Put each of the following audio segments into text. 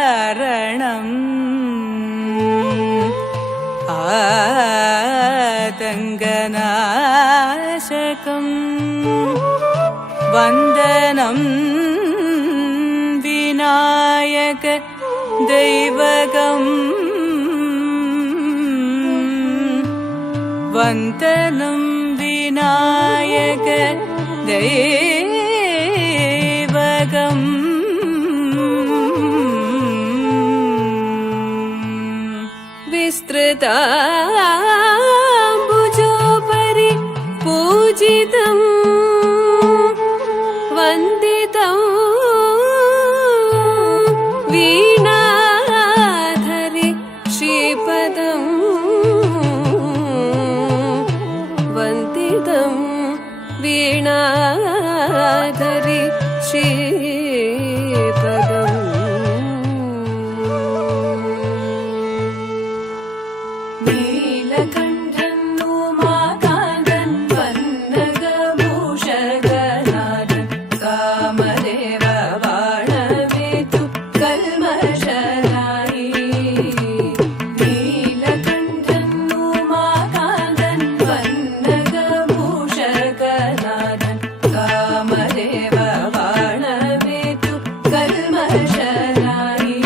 വിഘ്നനിവാരണം ആതങ്കനാശകം വന്ദനം വിനായക ദൈവകം വന്ദനം വിനായക ദൈവകം വിസ്തൃതാംബുജോപരി പൂജിതം വന്ദിതം വീണാധരി ശ്രീപദം വന്ദിതം വീണാധരി ശ്രീപദം നീലകണ്ഠൻ ഉമാകാന്തൻ വന്നകഭൂഷകനാഥൻ കാമദേവ വാണവേതു കൽമഷനായി നീലകണ്ഠൻ ഉമാകാന്തൻ വന്നകഭൂഷകനാഥൻ കാമദേവ വാണവേതു കൽമഷനായി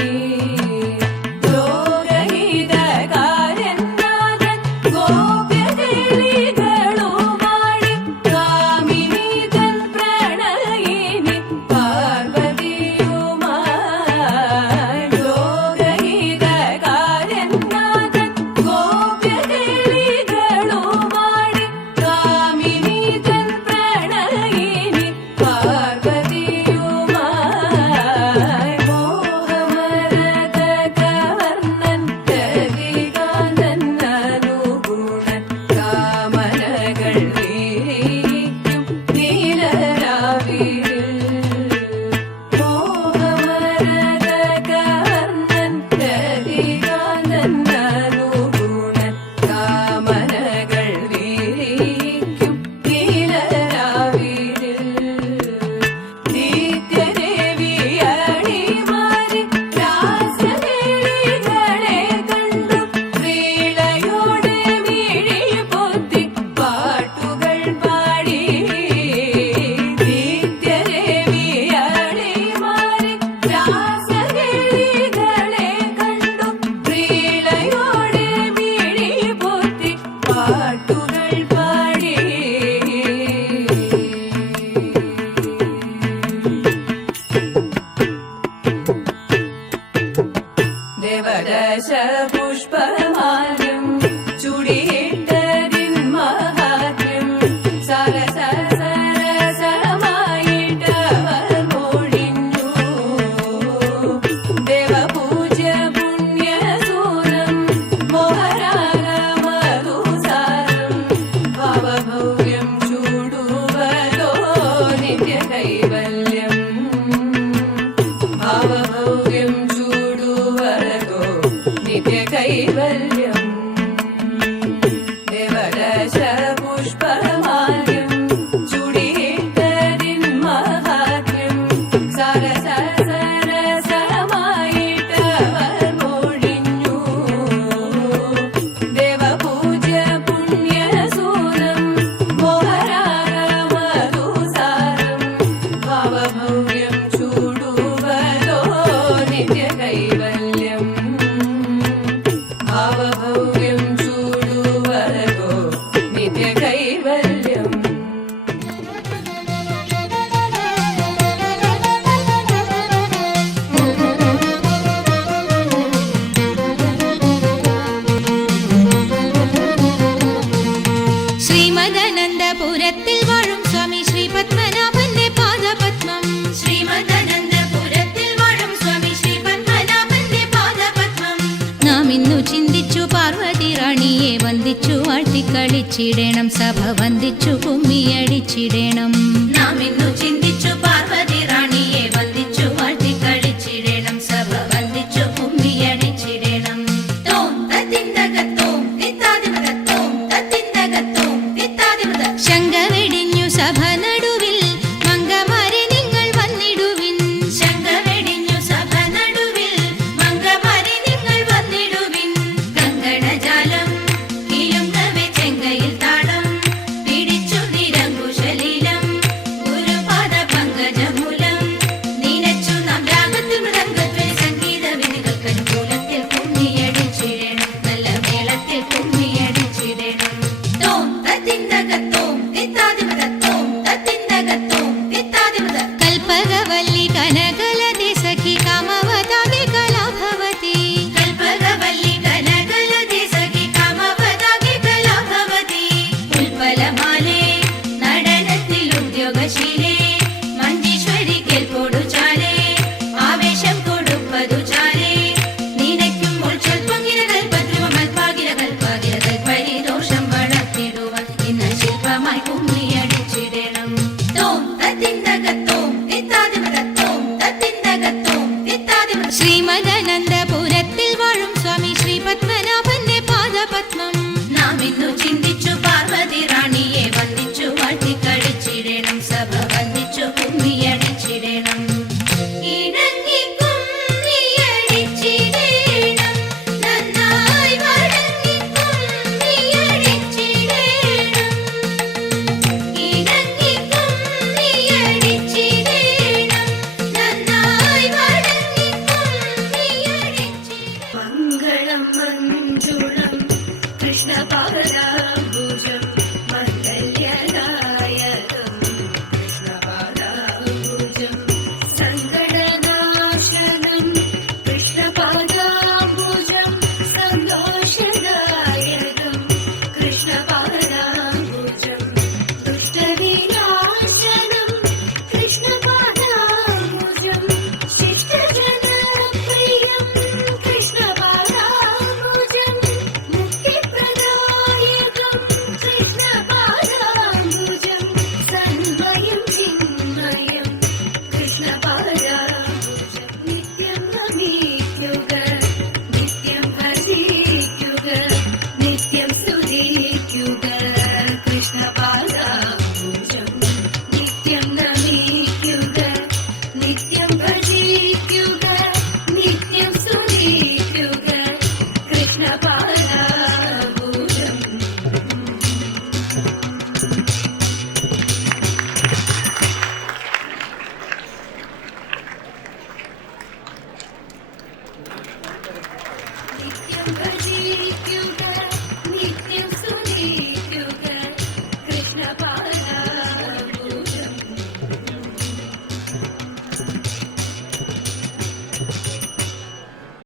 ദേവദശ പുഷ്പമാല്യം ചുടിയിട്ടതിൻ മഹാത്മ്യം സരസ സരസമായിട്ടവർ മൊഴിഞ്ഞു ദേവപൂജ്യ പുണ്യസൂനം മോഹരാഗമധുസാരം ഭവഭവ്യം ചൂടുവതോ നിത്യകൈവല്യം ഭവഭവ്യം നിത്യകൈവല്യം ദേവദശ പുഷ്പമാല്യം ചുടിയിട്ടതിൻ മഹാത്മ്യം സരസ സരസമായിട്ടവർ മൊഴിഞ്ഞു ദേവപൂജ്യ പുണ്യസൂനം മോഹരാഗമധുസാരം ഭവഭവ്യം ചൂടുവതോ നിത്യകൈവല്യം ഭാവഭവ്യം ചൂടുവരതോ നിത്യകൈവല്യം ശ്രീമദനന്ദപുരത്തിൽ വാഴും സ്വാമി ശ്രീ പത്മനാഭന്റെ പാദപത്മം ശ്രീമദനന്ദപുരത്തിൽ വാഴും സ്വാമി ശ്രീ പത്മനാഭന്റെ പാദപത്മം നാം ഇന്നു ചിന്തിച്ചു പാർവതി റാണിയെ വന്ദിച്ചു വാഴ്ത്തിക്കളിച്ചിടണം സഭ വന്ദിച്ചു കുമ്മിയടിച്ചിടണം നാം ഇന്നു ചിന്തിച്ചു പാർവതി റാണിയെ വന്ദിച്ചു വാഴ്ത്തിക്കളിച്ചിടണം സഭ വന്ദിച്ചു കുമ്മിയടിച്ചിടണം തോം തത്തിന്തകത്തോം തിത്താതിമകത്തോം തത്തിന്തകത്തോം തിത്താതിമക ശങ്ക വെടിഞ്ഞു സഭ നടുവിൽ മംഗമാരെ നിങ്ങൾ വന്നിടുവിൻ തകത്ത